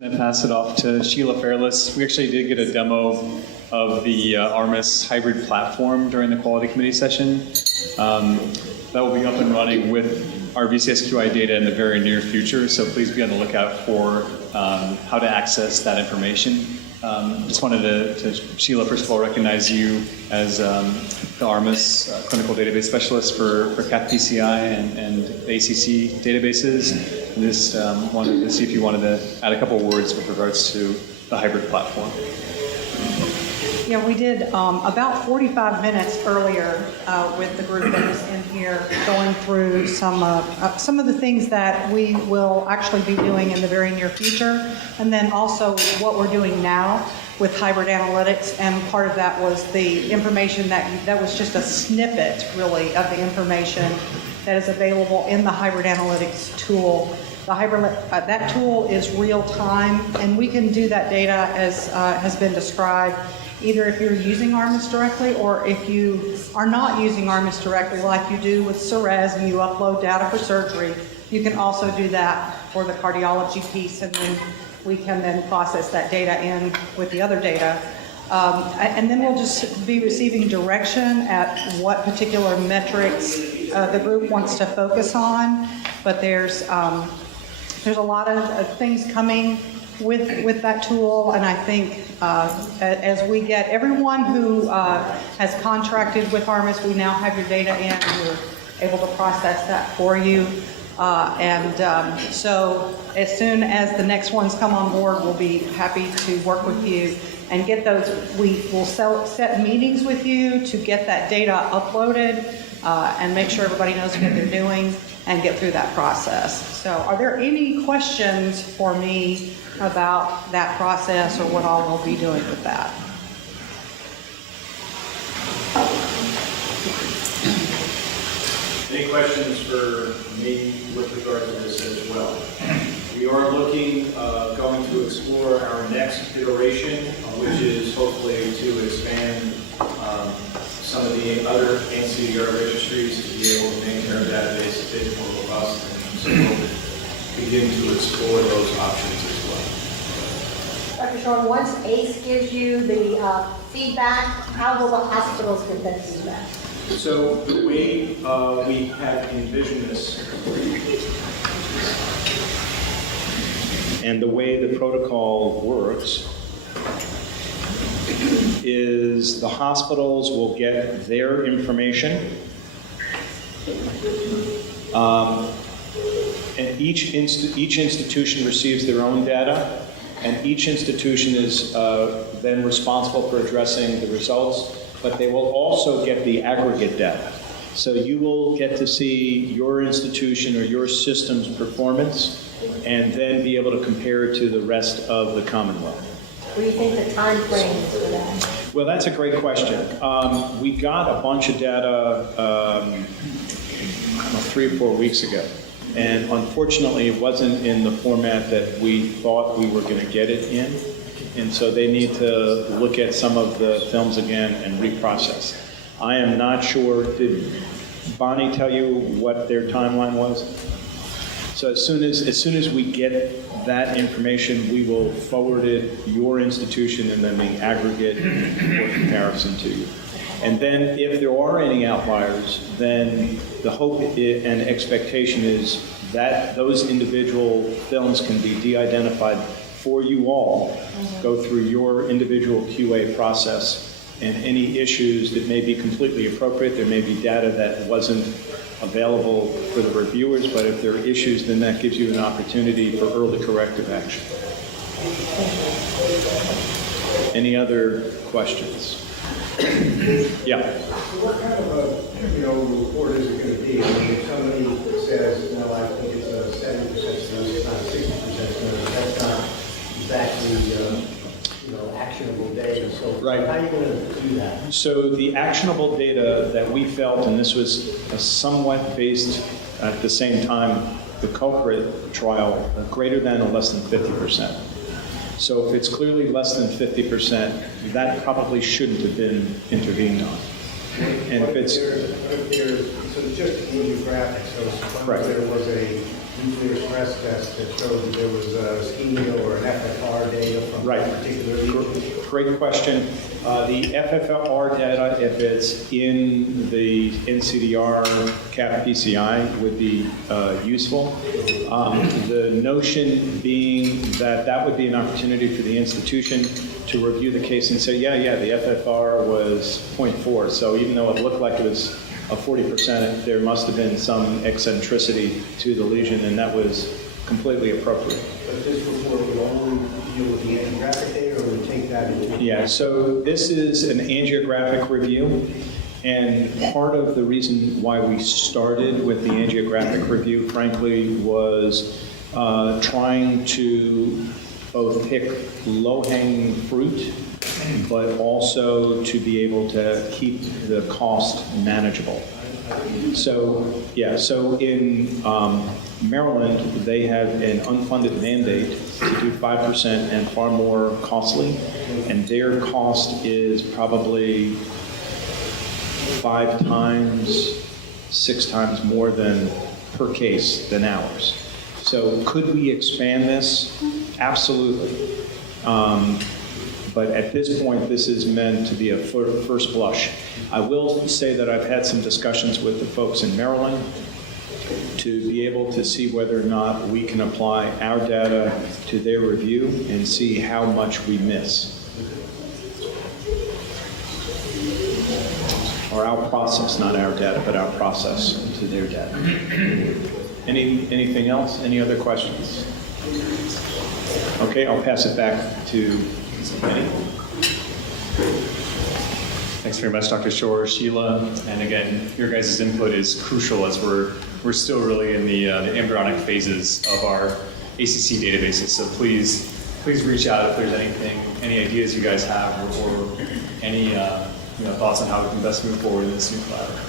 Then pass it off to Sheila Fairless. We actually did get a demo of the ARMUS hybrid platform during the quality committee session. That will be up and running with our VCSQI data in the very near future, so please be on the lookout for how to access that information. Just wanted to, Sheila, first of all, recognize you as the ARMUS clinical database specialist for CathPCI and ACC databases. And just wanted to see if you wanted to add a couple of words with regards to the hybrid platform. Yeah, we did about 45 minutes earlier with the group that was in here going through some of the things that we will actually be doing in the very near future, and then also what we're doing now with hybrid analytics. And part of that was the information that was just a snippet, really, of the information that is available in the hybrid analytics tool. The that tool is real time, and we can do that data as has been described, either if you're using ARMUS directly or if you are not using ARMUS directly like you do with Ceres and you upload data for surgery. You can also do that for the cardiology piece, and then we can then process that data in with the other data. And then we'll just be receiving direction at what particular metrics the group wants to focus on. But there's a lot of things coming with that tool, and I think as we get everyone who has contracted with ARMUS, we now have your data in, and we're able to process that for you. So as soon as the next ones come on board, we'll be happy to work with you and get those. We will set meetings with you to get that data uploaded and make sure everybody knows what they're doing and get through that process. So are there any questions for me about that process or what all we'll be doing with that? Any questions for me with regard to this as well? We are looking, going to explore our next iteration, which is hopefully to expand some of the other NCDR registries to be able to maintain our database a bit more robust, and so we'll begin to explore those options as well. Dr. Shorn, once ACE gives you the feedback, how will the hospitals get that feedback? So the way we have envisioned this, and the way the protocol works, is the hospitals will get their information, and each institution receives their own data, and each institution is then responsible for addressing the results, but they will also get the aggregate data. So you will get to see your institution or your system's performance and then be able to compare it to the rest of the Commonwealth. What do you think the time frame is for that? Well, that's a great question. We got a bunch of data 3 or 4 weeks ago. And unfortunately, it wasn't in the format that we thought we were going to get it in. And so they need to look at some of the films again and reprocess. I am not sure. Did Bonnie tell you what their timeline was? So as soon as we get that information, we will forward it your institution and then the aggregate for comparison to you. And then if there are any outliers, then the hope and expectation is that those individual films can be de-identified for you all, go through your individual QA process, and any issues that may be completely appropriate. There may be data that wasn't available for the reviewers, but if there are issues, then that gives you an opportunity for early corrective action. Any other questions? Yeah. What kind of a report is it going to be? I mean, if somebody says, no, I think it's a 70% study, it's not a 60% study, that's not exactly actionable data. So Right. How are you going to do that? So the actionable data that we felt, and this was somewhat based at the same time, the culprit trial, greater than or less than 50%. So if it's clearly less than 50%, that probably shouldn't have been intervened on. And if it's there's So it's just angiographic, so Correct. suppose there was a nuclear stress test that showed that there was ischemia or an FFR data from Right. a particular lesion. Great question. The FFR data, if it's in the NCDR CathPCI, would be useful. The notion being that that would be an opportunity for the institution to review the case and say, yeah, the FFR was 0.4. So even though it looked like it was a 40%, there must have been some eccentricity to the lesion, and that was completely appropriate. But this report would only deal with the angiographic data, or would take that into? Yeah, so this is an angiographic review, and part of the reason why we started with the angiographic review, frankly, was trying to both pick low-hanging fruit, but also to be able to keep the cost manageable. So, yeah, so in Maryland, they have an unfunded mandate to do 5% and far more costly, and their cost is probably 5 times, 6 times more than per case than ours. So could we expand this? Absolutely. But at this point, this is meant to be a first blush. I will say that I've had some discussions with the folks in Maryland to be able to see whether or not we can apply our data to their review and see how much we miss. Or our process, not our data, but our process to their data. Anything else? Any other questions? Okay, I'll pass it back to Penny. Thanks very much, Dr. Shore, Sheila, and again, your guys' input is crucial as we're still really in the embryonic phases of our ACC databases. So please reach out if there's any ideas you guys have, or any thoughts on how we can best move forward in this new collaborative.